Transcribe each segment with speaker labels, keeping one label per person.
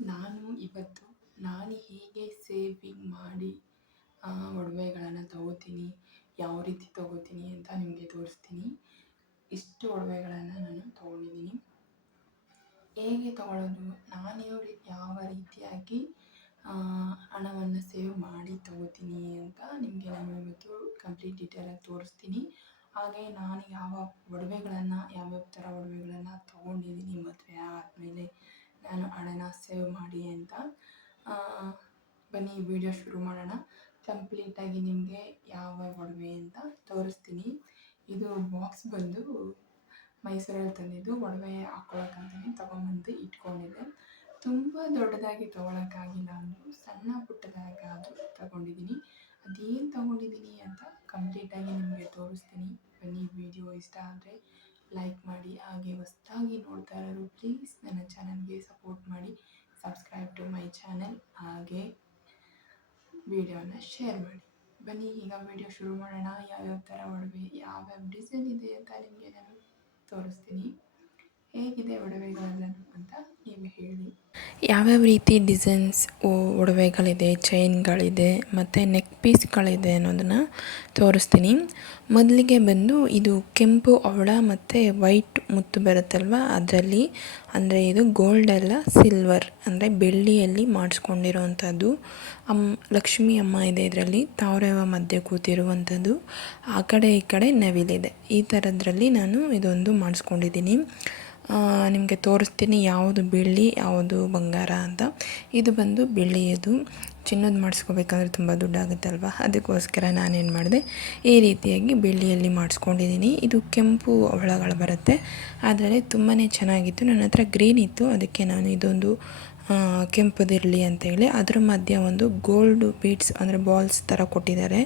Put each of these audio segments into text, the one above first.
Speaker 1: ನಾನು ಇವತ್ತು ನಾನು ಹೇಗೆ ಸೇವಿಂಗ್ ಮಾಡಿ ಒಡವೆಗಳನ್ನು ತಗೋತೀನಿ, ಯಾವ ರೀತಿ ತಗೋತೀನಿ ಅಂತ ನಿಮಗೆ ತೋರಿಸ್ತೀನಿ. ಇಷ್ಟು ಒಡವೆಗಳನ್ನು ನಾನು ತಗೊಂಡಿದ್ದೀನಿ. ಹೇಗೆ ತಗೊಳ್ಳೋದು ನಾನು ಯಾವ ರೀತಿಯಾಗಿ ಹಣವನ್ನು ಸೇವ್ ಮಾಡಿ ತಗೋತೀನಿ ಅಂತ ನಿಮಗೆ ನಾನು ಇವತ್ತು ಕಂಪ್ಲೀಟ್ ಡೀಟೇಲಾಗಿ ತೋರಿಸ್ತೀನಿ. ಹಾಗೆ ನಾನು ಯಾವ ಒಡವೆಗಳನ್ನು, ಯಾವ್ಯಾವ ಥರ ಒಡವೆಗಳನ್ನು ತಗೊಂಡಿದ್ದೀನಿ ಮದುವೆ ಆದಮೇಲೆ ನಾನು ಹಣನ ಸೇವ್ ಮಾಡಿ ಅಂತ ಬನ್ನಿ ವಿಡಿಯೋ ಶುರು ಮಾಡೋಣ. ಕಂಪ್ಲೀಟಾಗಿ ನಿಮಗೆ ಯಾವ ಒಡವೆ ಅಂತ ತೋರಿಸ್ತೀನಿ. ಇದು ಬಾಕ್ಸ್ ಬಂದು ಮೈಸೂರಲ್ಲಿ ತಂದಿದ್ದು, ಒಡವೆ ಹಾಕ್ಕೊಳಕ್ಕಂತಲೇ ತೊಗೊಂಬಂದು ಇಟ್ಕೊಂಡಿದ್ದೆ. ತುಂಬ ದೊಡ್ಡದಾಗಿ ತೊಗೊಳಕ್ಕಾಗಿಲ್ಲ ಅಂದರೂ, ಸಣ್ಣ ಪುಟ್ಟದಾಗಾದರೂ ತಗೊಂಡಿದ್ದೀನಿ. ಅದೇನು ತಗೊಂಡಿದ್ದೀನಿ ಅಂತ ಕಂಪ್ಲೀಟಾಗಿ ನಿಮಗೆ ತೋರಿಸ್ತೀನಿ. ಬನ್ನಿ ವಿಡಿಯೋ ಇಷ್ಟ ಆದರೆ ಲೈಕ್ ಮಾಡಿ, ಹಾಗೆ ಹೊಸ್ದಾಗಿ ನೋಡ್ತಾ ಇರೋರು ಪ್ಲೀಸ್ ನನ್ನ ಚಾನಲ್ಗೆ ಸಪೋರ್ಟ್ ಮಾಡಿ ಸಬ್ಸ್ಕ್ರೈಬ್ ಟು ಮೈ ಚಾನಲ್ ಹಾಗೆ ವಿಡಿಯೋನ ಶೇರ್ ಮಾಡಿ. ಬನ್ನಿ, ಈಗ ವಿಡಿಯೋ ಶುರು ಮಾಡೋಣ. ಯಾವ್ಯಾವ ಥರ ಒಡವೆ, ಯಾವ್ಯಾವ ಡಿಸೈನ್ ಇದೆ ಅಂತ ನಿಮಗೆ ನಾನು ತೋರಿಸ್ತೀನಿ. ಹೇಗಿದೆ ಒಡವೆಗಳೆಲ್ಲ ಅಂತ ನೀವು ಹೇಳಿ.
Speaker 2: ಯಾವ್ಯಾವ ರೀತಿ ಡಿಸೈನ್ಸ್ ಒಡವೆಗಳಿದೆ, ಚೈನ್ಗಳಿದೆ, ಮತ್ತು ನೆಕ್ ಪೀಸ್ಗಳಿದೆ ಅನ್ನೋದನ್ನು ತೋರಿಸ್ತೀನಿ. ಮೊದಲಿಗೆ ಬಂದು ಇದು ಕೆಂಪು ಅವಳ ಮತ್ತು ವೈಟ್ ಮುತ್ತು ಬರುತ್ತಲ್ವ? ಅದರಲ್ಲಿ ಅಂದರೆ ಇದು ಗೋಲ್ಡ್ ಅಲ್ಲ ಸಿಲ್ವರ್ ಅಂದರೆ ಬೆಳ್ಳಿಯಲ್ಲಿ ಮಾಡಿಸ್ಕೊಂಡಿರೋವಂಥದ್ದು. ಅಮ್ಮ ಲಕ್ಷ್ಮಿ ಅಮ್ಮ ಇದೆ ಇದರಲ್ಲಿ, ತಾವರೆವ ಮಧ್ಯೆ ಕೂತಿರುವಂಥದ್ದು. ಆ ಕಡೆ ಈ ಕಡೆ ನವಿಲಿದೆ. ಈ ಥರದ್ರಲ್ಲಿ ನಾನು ಇದೊಂದು ಮಾಡಿಸ್ಕೊಂಡಿದ್ದೀನಿ. ನಿಮಗೆ ತೋರಿಸ್ತೀನಿ ಯಾವುದು ಬೆಳ್ಳಿ, ಯಾವುದು ಬಂಗಾರ ಅಂತ. ಇದು ಬಂದು ಬೆಳ್ಳಿಯದು. ಚಿನ್ನದ ಮಾಡಿಸ್ಕೋಬೇಕಂದ್ರೆ ತುಂಬ ದುಡ್ಡಾಗುತ್ತಲ್ವ? ಅದಕ್ಕೋಸ್ಕರ ನಾನೇನು ಮಾಡಿದೆ, ಈ ರೀತಿಯಾಗಿ ಬೆಳ್ಳಿಯಲ್ಲಿ ಮಾಡಿಸ್ಕೊಂಡಿದ್ದೀನಿ. ಇದು ಕೆಂಪು ಒಳಗಳು ಬರುತ್ತೆ. ಆದರೆ ತುಂಬಾ ಚೆನ್ನಾಗಿತ್ತು. ನನ್ನ ಹತ್ರ ಗ್ರೀನ್ ಇತ್ತು. ಅದಕ್ಕೆ ನಾನು ಇದೊಂದು ಕೆಂಪದಿರಲಿ ಅಂತೇಳಿ ಅದ್ರ ಮಧ್ಯೆ ಒಂದು ಗೋಲ್ಡ್ ಬೀಡ್ಸ್ ಅಂದರೆ ಬಾಲ್ಸ್ ಥರ ಕೊಟ್ಟಿದ್ದಾರೆ.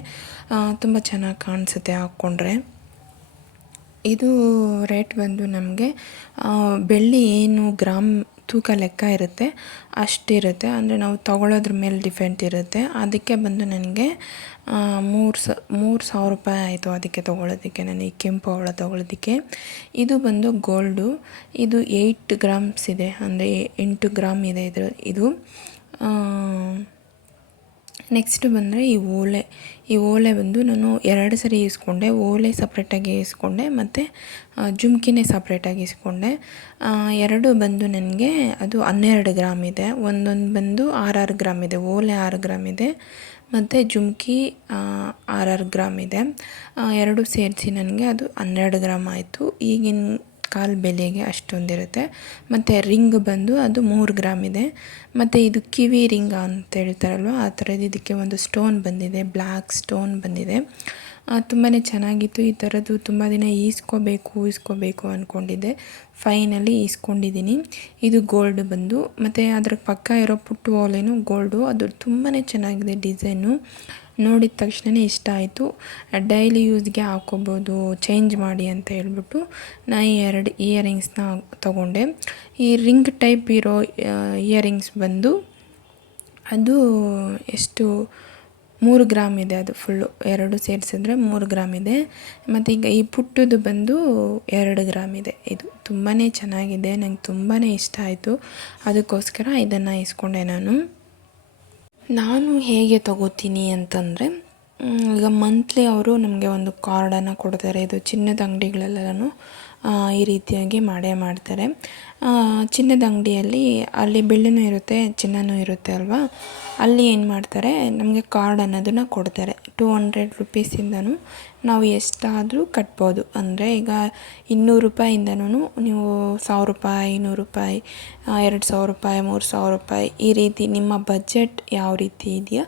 Speaker 2: ತುಂಬ ಚೆನ್ನಾಗಿ ಕಾಣಿಸುತ್ತೆ ಹಾಕ್ಕೊಂಡ್ರೆ ಇದು ರೇಟ್ ಬಂದು ನಮಗೆ ಬೆಳ್ಳಿ ಏನು ಗ್ರಾಮ್ ತೂಕ ಲೆಕ್ಕ ಇರುತ್ತೆ, ಅಷ್ಟಿರುತ್ತೆ. ಅಂದರೆ ನಾವು ತೊಗೊಳೋದ್ರ ಮೇಲೆ ಡಿಫೆಂಟ್ ಇರುತ್ತೆ. ಅದಕ್ಕೆ ಬಂದು ನನಗೆ ಮೂರು ಸ, ಮೂರು ಸಾವಿರ ರೂಪಾಯಿ ಆಯಿತು ಅದಕ್ಕೆ ತೊಗೊಳೋದಕ್ಕೆ ನನಗೆ ಕೆಂಪು ಅವಳ ತೊಗೊಳೋದಕ್ಕೆ. ಇದು ಬಂದು ಗೋಲ್ಡು. ಇದು ಏಯ್ಟ್ ಗ್ರಾಮ್ಸ್ ಇದೆ. ಅಂದರೆ ಎಂಟು ಗ್ರಾಮ್ ಇದೆ ಇದು. ನೆಕ್ಸ್ಟ್ ಬಂದರೆ ಈ ಓಲೆ. ಈ ಓಲೆ ಬಂದು ನಾನು ಎರಡು ಸರಿ ಇಸ್ಕೊಂಡೆ ಓಲೆ ಸಪ್ರೇಟಾಗಿ ಇಸ್ಕೊಂಡೆ ಮತ್ತು ಜುಮ್ಕಿನೇ ಸಪ್ರೇಟಾಗಿ ಇಸ್ಕೊಂಡೆ ಎರಡು ಬಂದು ನನಗೆ ಅದು ಹನ್ನೆರಡು ಗ್ರಾಮ್ ಇದೆ. ಒಂದೊಂದು ಬಂದು ಆರಾರು ಗ್ರಾಮ್ ಇದೆ. ಓಲೆ ಆರು ಗ್ರಾಮ್ ಇದೆ. ಮತ್ತು ಜುಮ್ಕಿ ಆರಾರು ಗ್ರಾಮ್ ಇದೆ. ಎರಡು ಸೇರಿಸಿ ನನಗೆ ಅದು ಹನ್ನೆರಡು ಗ್ರಾಮ್ ಆಯಿತು. ಈಗಿನ ಕಾಲು ಬೆಲೆಗೆ ಅಷ್ಟೊಂದಿರುತ್ತೆ. ಮತ್ತು ರಿಂಗ್ ಬಂದು ಅದು ಮೂರು ಗ್ರಾಮ್ ಇದೆ. ಮತ್ತು ಇದು ಕಿವಿ ರಿಂಗ್ ಅಂತ ಹೇಳ್ತಾರಲ್ವ? ಆ ಥರದ್ದು ಇದಕ್ಕೆ ಒಂದು ಸ್ಟೋನ್ ಬಂದಿದೆ. ಬ್ಲ್ಯಾಕ್ ಸ್ಟೋನ್ ಬಂದಿದೆ. ತುಂಬಾ ಚೆನ್ನಾಗಿತ್ತು. ಈ ಥರದ್ದು ತುಂಬ ದಿನ ಈಸ್ಕೋಬೇಕು ಈಸ್ಕೋಬೇಕು ಅಂದ್ಕೊಂಡಿದ್ದೆ ಫೈನಲಿ ಈಸ್ಕೊಂಡಿದ್ದೀನಿ. ಇದು ಗೋಲ್ಡ್ ಬಂದು, ಮತ್ತು ಅದ್ರ ಪಕ್ಕ ಇರೋ ಪುಟ್ಟು ಓಲೆನೂ ಗೋಲ್ಡು, ಅದು ತುಂಬಾ ಚೆನ್ನಾಗಿದೆ ಡಿಸೈನು. ನೋಡಿದ ತಕ್ಷಣವೇ ಇಷ್ಟ ಆಯಿತು. ಡೈಲಿ ಯೂಸ್ಗೆ ಹಾಕ್ಕೋಬೋದು ಚೇಂಜ್ ಮಾಡಿ ಅಂತ ಹೇಳ್ಬಿಟ್ಟು ನಾ ಈ ಎರಡು ಇಯರಿಂಗ್ಸ್ನ ತಗೊಂಡೆ. ಈ ರಿಂಗ್ ಟೈಪ್ ಇರೋ ಇಯರಿಂಗ್ಸ್ ಬಂದು ಅದು ಎಷ್ಟು, ಮೂರು ಗ್ರಾಮ್ ಇದೆ ಅದು ಫುಲ್ಲು. ಎರಡು ಸೇರಿಸಿದ್ರೆ ಮೂರು ಗ್ರಾಮ್ ಇದೆ. ಮತ್ತು ಈಗ ಈ ಪುಟ್ಟದು ಬಂದು ಎರಡು ಗ್ರಾಮ್ ಇದೆ. ಇದು ತುಂಬಾ ಚೆನ್ನಾಗಿದೆ, ನಂಗೆ ತುಂಬಾ ಇಷ್ಟ ಆಯಿತು. ಅದಕ್ಕೋಸ್ಕರ ಇದನ್ನು ಇಸ್ಕೊಂಡೆ ನಾನು. ನಾನು ಹೇಗೆ ತಗೋತೀನಿ ಅಂತಂದರೆ ಈಗ ಮಂತ್ಲಿ ಅವರು ನಮಗೆ ಒಂದು ಕಾರ್ಡನ್ನು ಕೊಡ್ತಾರೆ. ಇದು ಚಿನ್ನದ ಅಂಗಡಿಗಳಲ್ಲೆಲ್ಲನೂ ಈ ರೀತಿಯಾಗಿ ಮಾಡೇ ಮಾಡ್ತಾರೆ. ಚಿನ್ನದ ಅಂಗಡಿಯಲ್ಲಿ ಅಲ್ಲಿ ಬೆಳ್ಳಿನೂ ಇರುತ್ತೆ, ಚಿನ್ನನೂ ಇರುತ್ತೆ ಅಲ್ವಾ? ಅಲ್ಲಿ ಏನು ಮಾಡ್ತಾರೆ, ನಮಗೆ ಕಾರ್ಡ್ ಅನ್ನೋದನ್ನು ಕೊಡ್ತಾರೆ. ಟೂ ಹಂಡ್ರೆಡ್ ರುಪೀಸಿಂದನೂ ನಾವು ಎಷ್ಟಾದರೂ ಕಟ್ಬೋದು. ಅಂದರೆ ಈಗ ಇನ್ನೂರು ರೂಪಾಯಿಂದನೂ ನೀವು ಸಾವಿರ ರೂಪಾಯಿ ಐನೂರು ರೂಪಾಯಿ ಎರಡು ಸಾವಿರ ರೂಪಾಯಿ, ಮೂರು ಸಾವಿರ ರೂಪಾಯಿ ಈ ರೀತಿ ನಿಮ್ಮ ಬಜೆಟ್ ಯಾವ ರೀತಿ ಇದೆಯೋ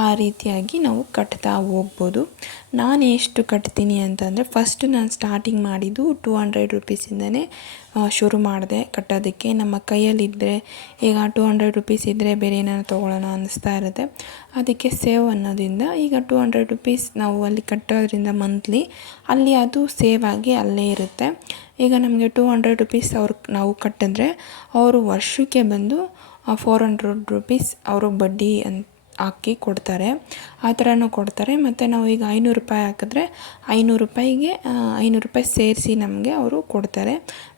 Speaker 2: ಆ ರೀತಿಯಾಗಿ ನಾವು ಕಟ್ತಾ ಹೋಗ್ಬೋದು. ನಾನು ಎಷ್ಟು ಕಟ್ತೀನಿ ಅಂತಂದರೆ ಫಸ್ಟ್ ನಾನು ಸ್ಟಾರ್ಟಿಂಗ್ ಮಾಡಿದ್ದು ಟೂ ಹಂಡ್ರೆಡ್ ರುಪೀಸಿಂದನೇ ಶುರು ಮಾಡಿದೆ ಕಟ್ಟೋದಕ್ಕೆ. ನಮ್ಮ ಕೈಯಲ್ಲಿದ್ದರೆ ಈಗ ಟೂ ಹಂಡ್ರೆಡ್ ರುಪೀಸ್ ಇದ್ದರೆ ಬೇರೆ ಏನಾದ್ರು ತೊಗೊಳ್ಳೋಣ ಅನ್ನಿಸ್ತಾ ಇರುತ್ತೆ. ಅದಕ್ಕೆ ಸೇವ್ ಅನ್ನೋದ್ರಿಂದ ಈಗ ಟೂ ಹಂಡ್ರೆಡ್ ರುಪೀಸ್ ನಾವು ಅಲ್ಲಿ ಕಟ್ಟೋದ್ರಿಂದ ಮಂತ್ಲಿ ಅಲ್ಲಿ ಅದು ಸೇವ್ ಆಗಿ ಅಲ್ಲೇ ಇರುತ್ತೆ. ಈಗ ನಮಗೆ ಟೂ ಹಂಡ್ರೆಡ್ ರುಪೀಸ್ ಅವ್ರು ನಾವು ಕಟ್ಟಿದ್ರೆ ಅವರು ವರ್ಷಕ್ಕೆ ಬಂದು ಫೋರ್ ಹಂಡ್ರೆಡ್ ರುಪೀಸ್ ಅವರು ಬಡ್ಡಿ ಅಂತ ಹಾಕಿ ಕೊಡ್ತಾರೆ. ಆ ಥರನೂ ಕೊಡ್ತಾರೆ. ಮತ್ತು ನಾವು ಈಗ ಐನೂರು ರೂಪಾಯಿ ಹಾಕಿದ್ರೆ ಐನೂರು ರೂಪಾಯಿಗೆ ಐನೂರು ರೂಪಾಯಿ ಸೇರಿಸಿ ನಮಗೆ ಅವರು ಕೊಡ್ತಾರೆ.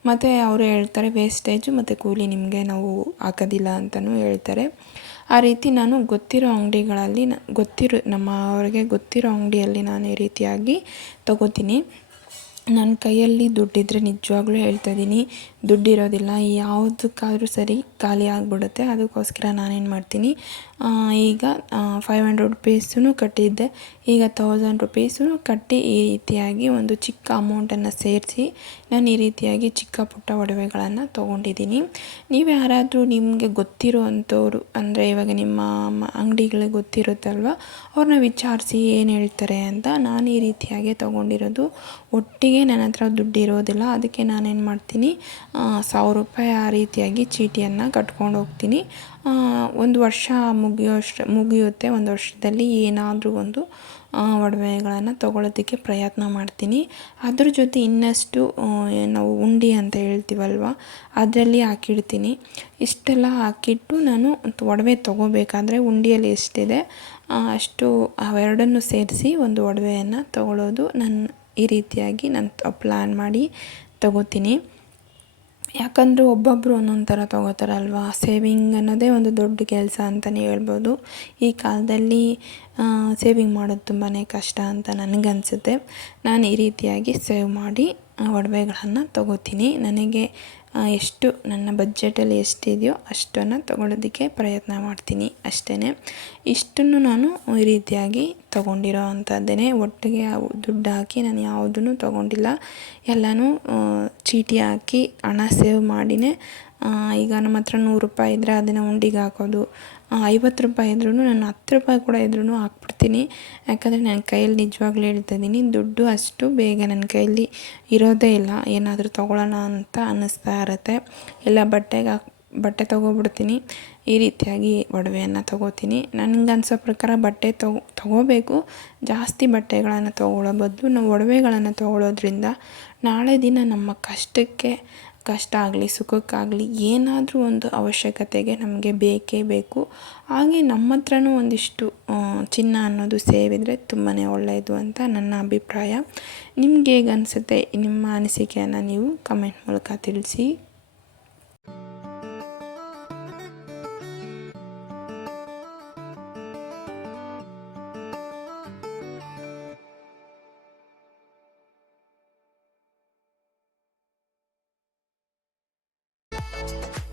Speaker 2: ಮತ್ತು ಅವರು ಹೇಳ್ತಾರೆ ವೇಸ್ಟೇಜು ಮತ್ತು ಕೂಲಿ ನಿಮಗೆ ನಾವು ಹಾಕೋದಿಲ್ಲ ಅಂತಲೂ ಹೇಳ್ತಾರೆ. ಆ ರೀತಿ ನಾನು ಗೊತ್ತಿರೋ ಅಂಗಡಿಗಳಲ್ಲಿ ನ, ಗೊತ್ತಿರೋ, ನಮ್ಮ ಅವ್ರಿಗೆ ಗೊತ್ತಿರೋ ಅಂಗಡಿಯಲ್ಲಿ ನಾನು ಈ ರೀತಿಯಾಗಿ ತಗೋತೀನಿ. ನನ್ನ ಕೈಯಲ್ಲಿ ದುಡ್ಡಿದ್ದರೆ ನಿಜವಾಗ್ಲೂ ಹೇಳ್ತಾ ಇದ್ದೀನಿ, ದುಡ್ಡಿರೋದಿಲ್ಲ. ಯಾವುದಕ್ಕಾದ್ರೂ ಸರಿ ಖಾಲಿ ಆಗಿಬಿಡುತ್ತೆ. ಅದಕ್ಕೋಸ್ಕರ ನಾನೇನು ಮಾಡ್ತೀನಿ ಈಗ ಫೈವ್ ಹಂಡ್ರೆಡ್ ರುಪೀಸೂ ಕಟ್ಟಿದ್ದೆ. ಈಗ ತೌಸಂಡ್ ರುಪೀಸು ಕಟ್ಟಿ ಈ ರೀತಿಯಾಗಿ ಒಂದು ಚಿಕ್ಕ ಅಮೌಂಟನ್ನು ಸೇರಿಸಿ ನಾನು ಈ ರೀತಿಯಾಗಿ ಚಿಕ್ಕ ಪುಟ್ಟ ಒಡವೆಗಳನ್ನು ತೊಗೊಂಡಿದ್ದೀನಿ. ನೀವು ಯಾರಾದರೂ ನಿಮಗೆ ಗೊತ್ತಿರೋ ಅಂಥವ್ರು ಅಂದರೆ ಇವಾಗ ನಿಮ್ಮ ಅಂಗಡಿಗಳಿಗೆ ಗೊತ್ತಿರುತ್ತಲ್ವ ಅವ್ರನ್ನ ವಿಚಾರಿಸಿ ಏನು ಹೇಳ್ತಾರೆ ಅಂತ ನಾನು ಈ ರೀತಿಯಾಗಿ ತೊಗೊಂಡಿರೋದು. ಒಟ್ಟಿಗೆ ನನ್ನ ಹತ್ರ ದುಡ್ಡಿರೋದಿಲ್ಲ ಅದಕ್ಕೆ ನಾನೇನು ಮಾಡ್ತೀನಿ ಸಾವಿರ ರೂಪಾಯಿ ಆ ರೀತಿಯಾಗಿ ಚೀಟಿಯನ್ನು ಕಟ್ಕೊಂಡು ಹೋಗ್ತೀನಿ. ಒಂದು ವರ್ಷ ಮುಗಿಯೋಷ್ಟು ಮುಗಿಯುತ್ತೆ ಒಂದು ವರ್ಷದಲ್ಲಿ ಏನಾದರೂ ಒಂದು ಒಡವೆಗಳನ್ನು ತೊಗೊಳೋದಕ್ಕೆ ಪ್ರಯತ್ನ ಮಾಡ್ತೀನಿ. ಅದ್ರ ಜೊತೆ ಇನ್ನಷ್ಟು ನಾವು ಉಂಡಿ ಅಂತ ಹೇಳ್ತೀವಲ್ವ, ಅದರಲ್ಲಿ ಹಾಕಿಡ್ತೀನಿ. ಇಷ್ಟೆಲ್ಲ ಹಾಕಿಟ್ಟು ನಾನು ಒಡವೆ ತೊಗೋಬೇಕಾದ್ರೆ ಉಂಡೆಯಲ್ಲಿ ಎಷ್ಟಿದೆ ಅಷ್ಟು ಅವೆರಡನ್ನು ಸೇರಿಸಿ ಒಂದು ಒಡವೆಯನ್ನು ತೊಗೊಳ್ಳೋದು ನನ್ನ ಈ ರೀತಿಯಾಗಿ ನಾನು ಪ್ಲ್ಯಾನ್ ಮಾಡಿ ತೊಗೋತೀನಿ. ಯಾಕಂದರೆ ಒಬ್ಬೊಬ್ಬರು ಒಂದೊಂದು ಥರ ತೊಗೋತಾರಲ್ವ? ಸೇವಿಂಗ್ ಅನ್ನೋದೇ ಒಂದು ದೊಡ್ಡ ಕೆಲಸ ಅಂತಲೇ ಹೇಳ್ಬೋದು. ಈ ಕಾಲದಲ್ಲಿ ಸೇವಿಂಗ್ ಮಾಡೋದು ತುಂಬಾ ಕಷ್ಟ ಅಂತ ನನಗನ್ಸುತ್ತೆ. ನಾನು ಈ ರೀತಿಯಾಗಿ ಸೇವ್ ಮಾಡಿ ಒಡವೆಗಳನ್ನು ತೊಗೋತೀನಿ. ನನಗೆ ಎಷ್ಟು ನನ್ನ ಬಜೆಟಲ್ಲಿ ಎಷ್ಟಿದೆಯೋ ಅಷ್ಟನ್ನು ತೊಗೊಳೋದಕ್ಕೆ ಪ್ರಯತ್ನ ಮಾಡ್ತೀನಿ ಅಷ್ಟೇ ಇಷ್ಟನ್ನು ನಾನು ಈ ರೀತಿಯಾಗಿ ತೊಗೊಂಡಿರೋ ಅಂಥದ್ದೇನೆ. ಒಟ್ಟಿಗೆ ದುಡ್ಡು ಹಾಕಿ ನಾನು ಯಾವುದನ್ನು ತೊಗೊಂಡಿಲ್ಲ. ಎಲ್ಲನೂ ಚೀಟಿ ಹಾಕಿ ಹಣ ಸೇವ್ ಮಾಡಿಯೇ ಈಗ ನಮ್ಮ ಹತ್ರ ನೂರು ರೂಪಾಯಿ ಇದ್ದರೆ ಅದನ್ನು ಉಂಡಿಗೆ ಹಾಕೋದು. ಐವತ್ತು ರೂಪಾಯಿ ಇದ್ರೂ ನಾನು ಹತ್ತು ರೂಪಾಯಿ ಕೂಡ ಇದ್ರೂ ಹಾಕ್ಬಿಡ್ತೀನಿ. ಯಾಕಂದರೆ ನನ್ನ ಕೈಯಲ್ಲಿ ನಿಜವಾಗ್ಲೂ ಹೇಳ್ತಾ ಇದ್ದೀನಿ ದುಡ್ಡು ಅಷ್ಟು ಬೇಗ ನನ್ನ ಕೈಯಲ್ಲಿ ಇರೋದೇ ಇಲ್ಲ. ಏನಾದರೂ ತೊಗೊಳ್ಳೋಣ ಅಂತ ಅನ್ನಿಸ್ತಾ ಇರುತ್ತೆ. ಎಲ್ಲ ಬಟ್ಟೆಗೆ ಹಾಕಿ, ಬಟ್ಟೆ ತೊಗೊಬಿಡ್ತೀನಿ. ಈ ರೀತಿಯಾಗಿ ಒಡವೆಯನ್ನು ತೊಗೋತೀನಿ. ನನಗೆ ಅನಿಸೋ ಪ್ರಕಾರ ಬಟ್ಟೆ ತೊಗೊ ತೊಗೋಬೇಕು. ಜಾಸ್ತಿ ಬಟ್ಟೆಗಳನ್ನು ತೊಗೊಳ್ಳೋ ಬದಲು ನಾವು ಒಡವೆಗಳನ್ನು ತೊಗೊಳ್ಳೋದ್ರಿಂದ ನಾಳೆ ದಿನ ನಮ್ಮ ಕಷ್ಟಕ್ಕೆ ಕಷ್ಟ ಆಗಲಿ, ಸುಖಕ್ಕಾಗಲಿ ಏನಾದರೂ ಒಂದು ಅವಶ್ಯಕತೆಗೆ ನಮಗೆ ಬೇಕೇ ಬೇಕು. ಹಾಗೆ ನಮ್ಮ ಹತ್ರನೂ ಒಂದಿಷ್ಟು ಚಿನ್ನ ಅನ್ನೋದು ಸೇವಿದರೆ ತುಂಬಾ ಒಳ್ಳೆಯದು ಅಂತ ನನ್ನ ಅಭಿಪ್ರಾಯ. ನಿಮ್ಗೆ ಹೇಗೆ ಅನಿಸುತ್ತೆ? ನಿಮ್ಮ ಅನಿಸಿಕೆಯನ್ನು ನೀವು ಕಮೆಂಟ್ ಮೂಲಕ ತಿಳಿಸಿ. Bye.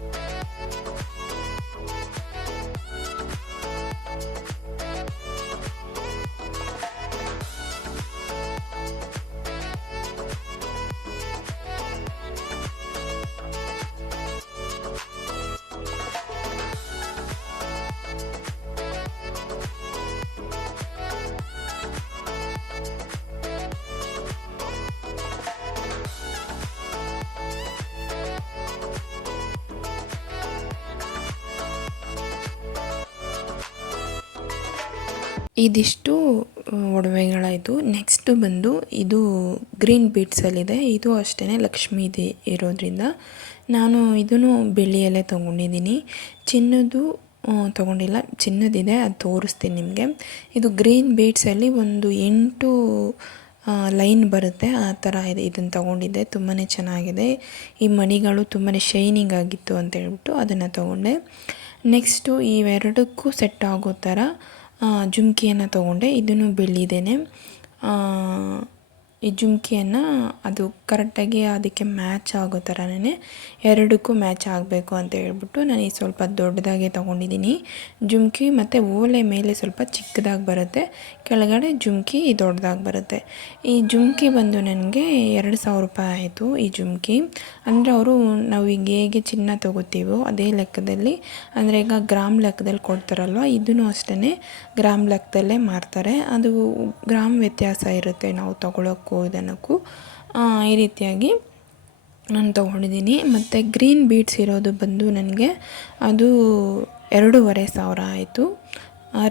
Speaker 2: ಇದಿಷ್ಟು ಒಡವೆಗಳಾಯಿತು. ನೆಕ್ಸ್ಟ್ ಬಂದು ಇದು ಗ್ರೀನ್ ಬೀಟ್ಸಲ್ಲಿದೆ ಇದು ಅಷ್ಟೇ ಲಕ್ಷ್ಮೀ ಇದೆ ಇರೋದ್ರಿಂದ. ನಾನು ಇದನ್ನು ಬೆಳ್ಳಿಯಲ್ಲೇ ತೊಗೊಂಡಿದ್ದೀನಿ. ಚಿನ್ನದ್ದು ತೊಗೊಂಡಿಲ್ಲ. ಚಿನ್ನದಿದೆ, ಅದು ತೋರಿಸ್ತೀನಿ ನಿಮಗೆ. ಇದು ಗ್ರೀನ್ ಬೀಟ್ಸಲ್ಲಿ ಒಂದು ಎಂಟು ಲೈನ್ ಬರುತ್ತೆ. ಆ ಥರ ಇದೆ. ಇದನ್ನು ತೊಗೊಂಡಿದ್ದೆ. ತುಂಬಾ ಚೆನ್ನಾಗಿದೆ. ಈ ಮಣಿಗಳು ತುಂಬಾ ಶೈನಿಂಗ್ ಆಗಿತ್ತು ಅಂತ ಹೇಳ್ಬಿಟ್ಟು ಅದನ್ನು ತೊಗೊಂಡೆ. ನೆಕ್ಸ್ಟು ಇವೆರಡಕ್ಕೂ ಸೆಟ್ ಆಗೋ ಥರ ಜುಮ್ಕಿಯನ್ನು ತೊಗೊಂಡೆ. ಇದನ್ನು ಬೆಳ್ಳಿದೇನೆ ಈ ಜುಮ್ಕಿಯನ್ನು ಅದು ಕರೆಕ್ಟಾಗಿ ಅದಕ್ಕೆ ಮ್ಯಾಚ್ ಆಗೋ ಥರನೇ ಎರಡಕ್ಕೂ ಮ್ಯಾಚ್ ಆಗಬೇಕು ಅಂತ ಹೇಳ್ಬಿಟ್ಟು ನಾನು ಈ ಸ್ವಲ್ಪ ದೊಡ್ಡದಾಗೆ ತೊಗೊಂಡಿದ್ದೀನಿ. ಜುಮ್ಕಿ ಮತ್ತು ಓಲೆ ಮೇಲೆ ಸ್ವಲ್ಪ ಚಿಕ್ಕದಾಗಿ ಬರುತ್ತೆ. ಕೆಳಗಡೆ ಜುಮ್ಕಿ ದೊಡ್ಡದಾಗಿ ಬರುತ್ತೆ. ಈ ಜುಮ್ಕಿ ಬಂದು ನನಗೆ ಎರಡು ಸಾವಿರ ರೂಪಾಯಿ ಆಯಿತು ಈ ಜುಮ್ಕಿ. ಅಂದರೆ ಅವರು ನಾವು ಈಗ ಹೇಗೆ ಚಿನ್ನ ತೊಗೋತೀವೋ ಅದೇ ಲೆಕ್ಕದಲ್ಲಿ, ಅಂದರೆ ಈಗ ಗ್ರಾಮ್ ಲೆಕ್ಕದಲ್ಲಿ ಕೊಡ್ತಾರಲ್ವ ಇದೂ ಅಷ್ಟೇ ಗ್ರಾಮ್ ಲೆಕ್ಕದಲ್ಲೇ ಮಾರ್ತಾರೆ. ಅದು ಗ್ರಾಮ್ ವ್ಯತ್ಯಾಸ ಇರುತ್ತೆ ನಾವು ತೊಗೊಳೋಕ್ಕೂ. ಇದನ್ನಕ್ಕೂ ಈ ರೀತಿಯಾಗಿ ನಾನು ತೊಗೊಂಡಿದ್ದೀನಿ. ಮತ್ತು ಗ್ರೀನ್ ಬೀಡ್ಸ್ ಇರೋದು ಬಂದು ನನಗೆ ಅದು ಎರಡೂವರೆ ಸಾವಿರ ಆಯಿತು.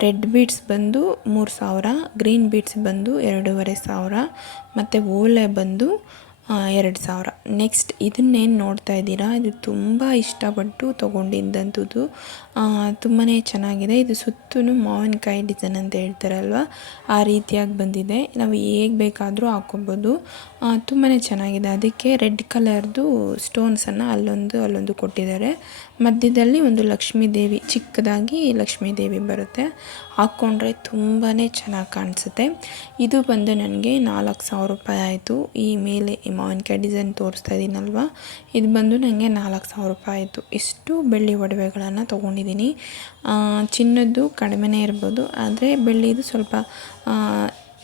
Speaker 2: ರೆಡ್ ಬೀಡ್ಸ್ ಬಂದು ಮೂರು ಸಾವಿರ ಗ್ರೀನ್ ಬೀಡ್ಸ್ ಬಂದು ಎರಡೂವರೆ ಸಾವಿರ, ಮತ್ತು ಓಲೆ ಬಂದು ಎರಡು ಸಾವಿರ. ನೆಕ್ಸ್ಟ್ ಇದನ್ನೇನು ನೋಡ್ತಾ ಇದ್ದೀರಾ? ಇದು ತುಂಬ ಇಷ್ಟಪಟ್ಟು ತೊಗೊಂಡಿದ್ದಂಥದ್ದು. ತುಂಬಾ ಚೆನ್ನಾಗಿದೆ. ಇದು ಸುತ್ತೂ ಮಾವಿನಕಾಯಿ ಡಿಸೈನ್ ಅಂತ ಹೇಳ್ತಾರಲ್ವ? ಆ ರೀತಿಯಾಗಿ ಬಂದಿದೆ. ನಾವು ಹೇಗೆ ಬೇಕಾದರೂ ಹಾಕ್ಕೊಬೋದು ತುಂಬಾ ಚೆನ್ನಾಗಿದೆ. ಅದಕ್ಕೆ ರೆಡ್ ಕಲರ್ದು ಸ್ಟೋನ್ಸನ್ನು ಅಲ್ಲೊಂದು ಅಲ್ಲೊಂದು ಕೊಟ್ಟಿದ್ದಾರೆ. ಮಧ್ಯದಲ್ಲಿ ಒಂದು ಲಕ್ಷ್ಮೀ ದೇವಿ, ಚಿಕ್ಕದಾಗಿ ಲಕ್ಷ್ಮೀ ದೇವಿ ಬರುತ್ತೆ. ಹಾಕ್ಕೊಂಡ್ರೆ ತುಂಬಾ ಚೆನ್ನಾಗಿ ಕಾಣಿಸುತ್ತೆ. ಇದು ಬಂದು ನನಗೆ ನಾಲ್ಕು ಸಾವಿರ ರೂಪಾಯಿ ಆಯಿತು. ಈ ಮೇಲೆ ಮಾವಿನಕಾಯಿ ಡಿಸೈನ್ ತೋರಿಸ್ತಾ ಇದ್ದೀನಲ್ವ ಇದು ಬಂದು ನನಗೆ ನಾಲ್ಕು ಸಾವಿರ ರೂಪಾಯಿ ಆಯಿತು. ಇಷ್ಟು ಬೆಳ್ಳಿ ಒಡವೆಗಳನ್ನು ತೊಗೊಂಡಿದ್ದೀನಿ. ಚಿನ್ನದ್ದು ಕಡಿಮೆನೇ ಇರ್ಬೋದು, ಆದರೆ ಬೆಳ್ಳಿದು ಸ್ವಲ್ಪ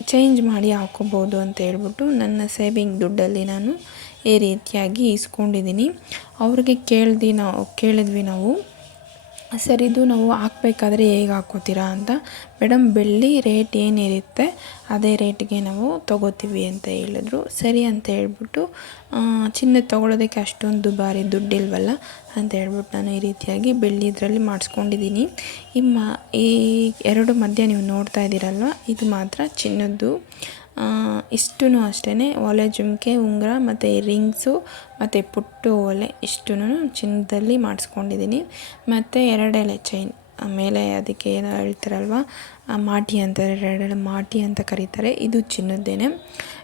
Speaker 2: ಚೇಂಜ್ ಮಾಡಿ ಹಾಕೋಬೋದು ಅಂತ ಹೇಳ್ಬಿಟ್ಟು ನನ್ನ ಸೇವಿಂಗ್ ದುಡ್ಡಲ್ಲಿ ನಾನು ಈ ರೀತಿಯಾಗಿ ಇಸ್ಕೊಂಡಿದ್ದೀನಿ. ಅವ್ರಿಗೆ ಕೇಳ್ದು ನಾವು, ಕೇಳಿದ್ವಿ ನಾವು. ಸರ್, ಇದು ನಾವು ಹಾಕ್ಬೇಕಾದ್ರೆ ಹೇಗೆ ಹಾಕೋತೀರಾ ಅಂತ. ಮೇಡಮ್, ಬೆಳ್ಳಿ ರೇಟ್ ಏನಿರುತ್ತೆ, ಅದೇ ರೇಟಿಗೆ ನಾವು ತೊಗೋತೀವಿ ಅಂತ ಹೇಳಿದ್ರು. ಸರಿ ಅಂತ ಹೇಳ್ಬಿಟ್ಟು ಚಿನ್ನದ ತೊಗೊಳೋದಕ್ಕೆ ಅಷ್ಟೊಂದು ದುಬಾರಿ ದುಡ್ಡಿಲ್ವಲ್ಲ ಅಂತ ಹೇಳ್ಬಿಟ್ಟು ನಾನು ಈ ರೀತಿಯಾಗಿ ಬೆಳ್ಳಿ ಇದರಲ್ಲಿ ಮಾಡಿಸ್ಕೊಂಡಿದ್ದೀನಿ. ಈ ಮಾ, ಈ ಎರಡು ಮಧ್ಯ ನೀವು ನೋಡ್ತಾ ಇದ್ದೀರಲ್ವ, ಇದು ಮಾತ್ರ ಚಿನ್ನದ್ದು. ಇಷ್ಟೂ ಅಷ್ಟೇ ಓಲೆ ಜುಮ್ಕೆ, ಉಂಗುರ ಮತ್ತು ರಿಂಗ್ಸು ಮತ್ತು ಪುಟ್ಟು ಓಲೆ ಇಷ್ಟು ಚಿನ್ನದಲ್ಲಿ ಮಾಡಿಸ್ಕೊಂಡಿದ್ದೀನಿ. ಮತ್ತು ಎರಡೆಳೆ ಚೈನ್ ಆಮೇಲೆ ಅದಕ್ಕೆ ಏನೋ ಹೇಳ್ತಾರಲ್ವ? ಮಾಟಿ ಅಂತಾರೆ ಎರಡೆರಡು ಮಾಟಿ ಅಂತ ಕರೀತಾರೆ. ಇದು ಚಿನ್ನದ್ದೇನೆ.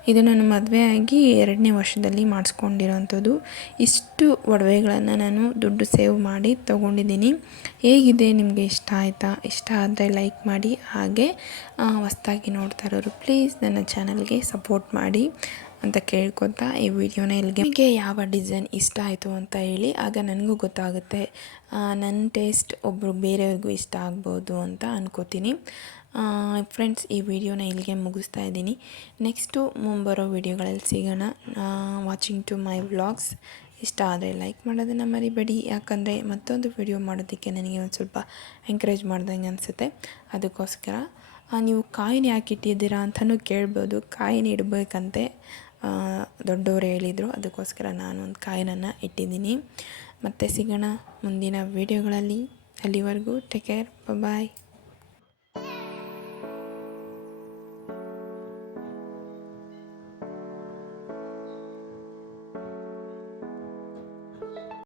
Speaker 2: ಇದು ನಾನು ಮದುವೆ ಆಗಿ ಎರಡನೇ ವರ್ಷದಲ್ಲಿ ಮಾಡಿಸ್ಕೊಂಡಿರೋಂಥದ್ದು. ಇಷ್ಟು ಒಡವೆಗಳನ್ನು ನಾನು ದುಡ್ಡು ಸೇವ್ ಮಾಡಿ ತೊಗೊಂಡಿದ್ದೀನಿ. ಹೇಗಿದೆ? ನಿಮಗೆ ಇಷ್ಟ ಆಯಿತಾ? ಇಷ್ಟ ಆದರೆ ಲೈಕ್ ಮಾಡಿ. ಹಾಗೆ ಹೊಸ್ದಾಗಿ ನೋಡ್ತಾ ಇರೋರು, ಪ್ಲೀಸ್ ನನ್ನ ಚಾನಲ್ಗೆ ಸಪೋರ್ಟ್ ಮಾಡಿ. ಅಂತ ಕೇಳ್ಕೊತಾ ಈ ವಿಡಿಯೋನ ಇಲ್ಲಿಗೆ ನಿಮಗೆ ಯಾವ ಡಿಸೈನ್ ಇಷ್ಟ ಆಯಿತು ಅಂತ ಹೇಳಿ ಆಗ ನನಗೂ ಗೊತ್ತಾಗುತ್ತೆ. ನನ್ನ ಟೇಸ್ಟ್ ಒಬ್ಬರು ಬೇರೆಯವ್ರಿಗೂ ಇಷ್ಟ ಆಗ್ಬೋದು ಅಂತ ಅನ್ಕೋತೀನಿ. ಫ್ರೆಂಡ್ಸ್ ಈ ವಿಡಿಯೋನ ಇಲ್ಲಿಗೆ ಮುಗಿಸ್ತಾ ಇದ್ದೀನಿ. ನೆಕ್ಸ್ಟು ಮುಂಬರೋ ವಿಡಿಯೋಗಳಲ್ಲಿ ಸಿಗೋಣ. ವಾಚಿಂಗ್ ಟು ಮೈ ವ್ಲಾಗ್ಸ್ ಇಷ್ಟ ಆದರೆ ಲೈಕ್ ಮಾಡೋದನ್ನು ಮರಿಬೇಡಿ. ಯಾಕಂದರೆ ಮತ್ತೊಂದು ವಿಡಿಯೋ ಮಾಡೋದಕ್ಕೆ ನನಗೆ ಒಂದು ಸ್ವಲ್ಪ ಎಂಕರೇಜ್ ಮಾಡ್ದಂಗೆ ಅನಿಸುತ್ತೆ. ಅದಕ್ಕೋಸ್ಕರ ನೀವು ಕಾಯಿನ ಯಾಕೆ ಇಟ್ಟಿದ್ದೀರಾ ಅಂತಲೂ ಕೇಳ್ಬೋದು. ಕಾಯಿನ ಇಡಬೇಕಂತೆ. ದೊಡ್ಡವರು ಹೇಳಿದರು. ಅದಕ್ಕೋಸ್ಕರ ನಾನು ಒಂದು ಕಾಯಿನನ್ನು ಇಟ್ಟಿದ್ದೀನಿ. ಮತ್ತೆ ಸಿಗೋಣ ಮುಂದಿನ ವೀಡಿಯೋಗಳಲ್ಲಿ. ಅಲ್ಲಿವರೆಗೂ ಟೇಕ್ ಕೇರ್. ಬಾಯ್